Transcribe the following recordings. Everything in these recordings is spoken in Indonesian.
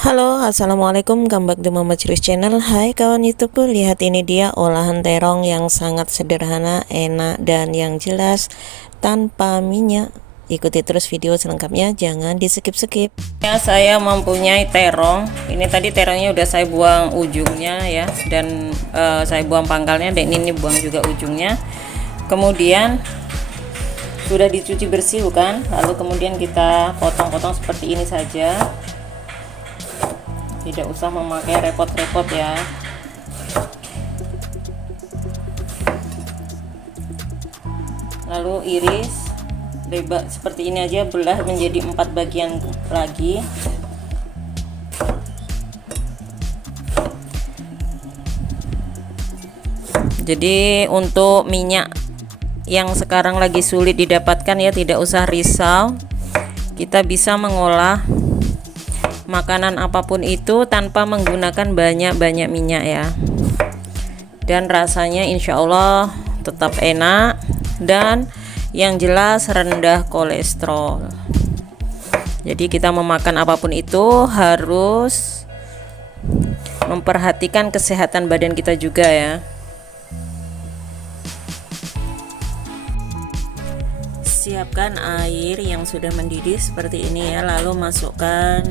Halo, assalamualaikum, welcome back to Mama Cirius Channel. Hai kawan YouTubeku, lihat ini dia olahan terong yang sangat sederhana, enak, dan yang jelas tanpa minyak. Ikuti terus video selengkapnya, jangan di skip-skip. Ya, saya mempunyai terong. Ini tadi terongnya udah saya buang ujungnya ya, dan saya buang pangkalnya, dan ini buang juga ujungnya. Kemudian sudah dicuci bersih bukan? Lalu kemudian kita potong-potong seperti ini saja. Tidak usah memakai repot-repot ya. Lalu iris bebas seperti ini aja, belah menjadi 4 bagian lagi. Jadi untuk minyak yang sekarang lagi sulit didapatkan ya, tidak usah risau. Kita bisa mengolah makanan apapun itu tanpa menggunakan banyak-banyak minyak ya, dan rasanya insya Allah tetap enak dan yang jelas rendah kolesterol. Jadi kita memakan apapun itu harus memperhatikan kesehatan badan kita juga ya. Siapkan air yang sudah mendidih seperti ini ya, lalu masukkan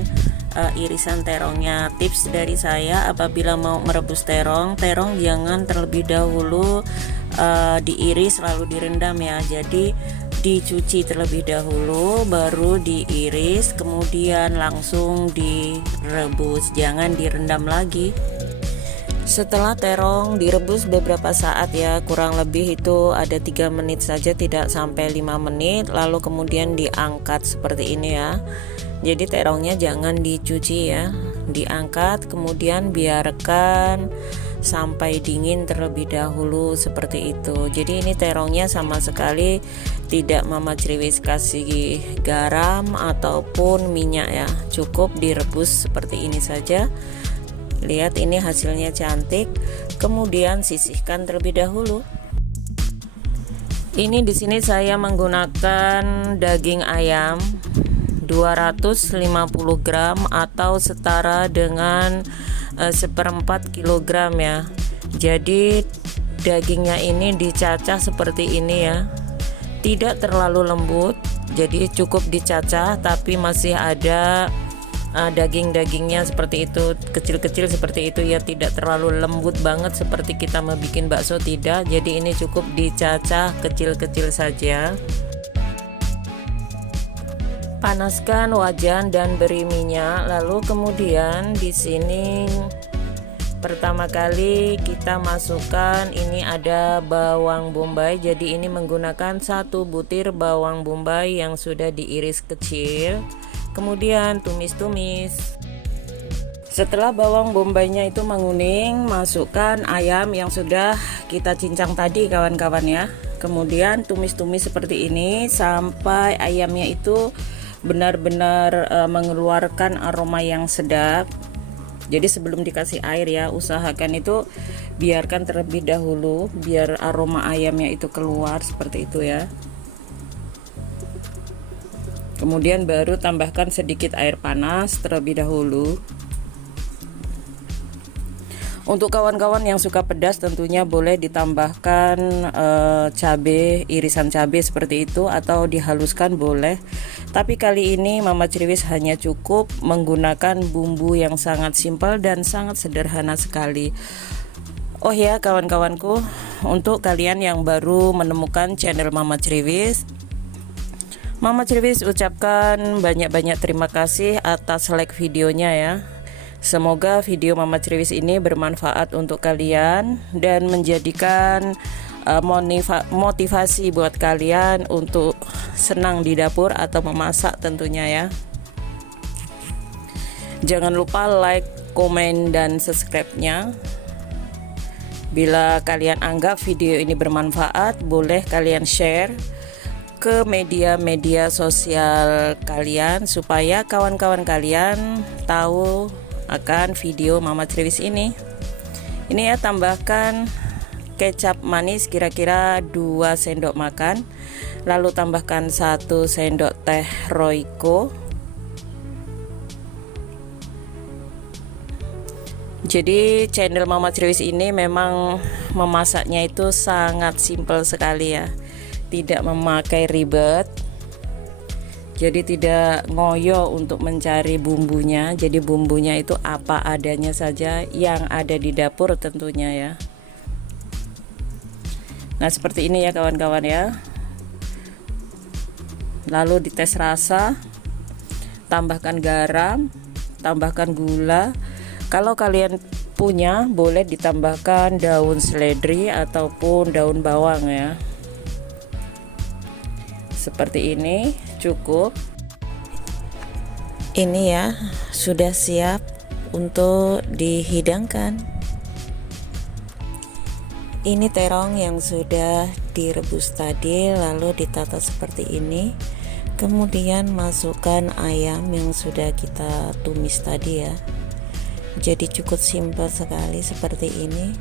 irisan terongnya. Tips dari saya, apabila mau merebus terong jangan terlebih dahulu diiris lalu direndam ya. Jadi dicuci terlebih dahulu baru diiris, kemudian langsung direbus, jangan direndam lagi. Setelah terong direbus beberapa saat ya, kurang lebih itu ada 3 menit saja, tidak sampai 5 menit, lalu kemudian diangkat seperti ini ya. Jadi terongnya jangan dicuci ya, diangkat kemudian biarkan sampai dingin terlebih dahulu seperti itu. Jadi ini terongnya sama sekali tidak Mama Ciriwis kasih garam ataupun minyak ya, cukup direbus seperti ini saja. Lihat ini hasilnya cantik. Kemudian sisihkan terlebih dahulu. Ini di sini saya menggunakan daging ayam 250 gram atau setara dengan 1/4 kilogram ya. Jadi dagingnya ini dicacah seperti ini ya. Tidak terlalu lembut, jadi cukup dicacah tapi masih ada daging-dagingnya seperti itu, kecil-kecil seperti itu ya, tidak terlalu lembut banget seperti kita mau bikin bakso, tidak. Jadi ini cukup dicacah kecil-kecil saja. Panaskan wajan dan beri minyak, lalu kemudian di sini pertama kali kita masukkan ini ada bawang bombay. Jadi ini menggunakan 1 butir bawang bombay yang sudah diiris kecil. Kemudian tumis-tumis. Setelah bawang bombaynya itu menguning, masukkan ayam yang sudah kita cincang tadi kawan-kawan ya. Kemudian tumis-tumis seperti ini sampai ayamnya itu benar-benar mengeluarkan aroma yang sedap. Jadi sebelum dikasih air ya, usahakan itu biarkan terlebih dahulu biar aroma ayamnya itu keluar seperti itu ya. Kemudian baru tambahkan sedikit air panas terlebih dahulu. Untuk kawan-kawan yang suka pedas tentunya boleh ditambahkan cabai, irisan cabai seperti itu, atau dihaluskan boleh. Tapi kali ini Mama Ciriwis hanya cukup menggunakan bumbu yang sangat simpel dan sangat sederhana sekali. Oh ya kawan-kawanku, untuk kalian yang baru menemukan channel Mama Ciriwis ucapkan banyak-banyak terima kasih atas like videonya ya. Semoga video Mama Ciriwis ini bermanfaat untuk kalian dan menjadikan motivasi buat kalian untuk senang di dapur atau memasak tentunya ya. Jangan lupa like, komen, dan subscribe-nya. Bila kalian anggap video ini bermanfaat, boleh kalian share ke media-media sosial kalian supaya kawan-kawan kalian tahu akan video Mama Ciriwis ini. Ini ya, tambahkan kecap manis kira-kira 2 sendok makan, lalu tambahkan 1 sendok teh Royco. Jadi channel Mama Criwis ini memang memasaknya itu sangat simpel sekali ya, tidak memakai ribet. Jadi tidak ngoyo untuk mencari bumbunya. Jadi bumbunya itu apa adanya saja yang ada di dapur tentunya ya. Nah seperti ini ya kawan-kawan ya. Lalu dites rasa, tambahkan garam, tambahkan gula. Kalau kalian punya boleh ditambahkan daun seledri ataupun daun bawang ya. Seperti ini cukup. Ini ya sudah siap untuk dihidangkan. Ini terong yang sudah direbus tadi lalu ditata seperti ini. Kemudian masukkan ayam yang sudah kita tumis tadi ya. Jadi cukup simpel sekali seperti ini.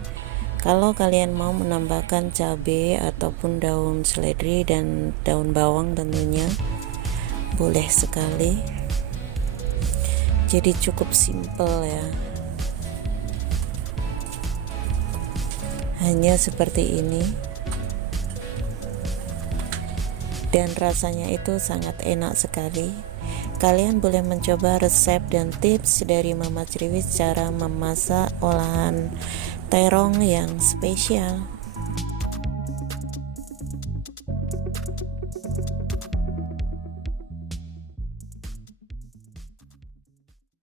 Kalau kalian mau menambahkan cabai ataupun daun seledri dan daun bawang tentunya boleh sekali. Jadi cukup simpel ya. Hanya seperti ini. Dan rasanya itu sangat enak sekali. Kalian boleh mencoba resep dan tips dari Mama Criwis cara memasak olahan terong yang spesial.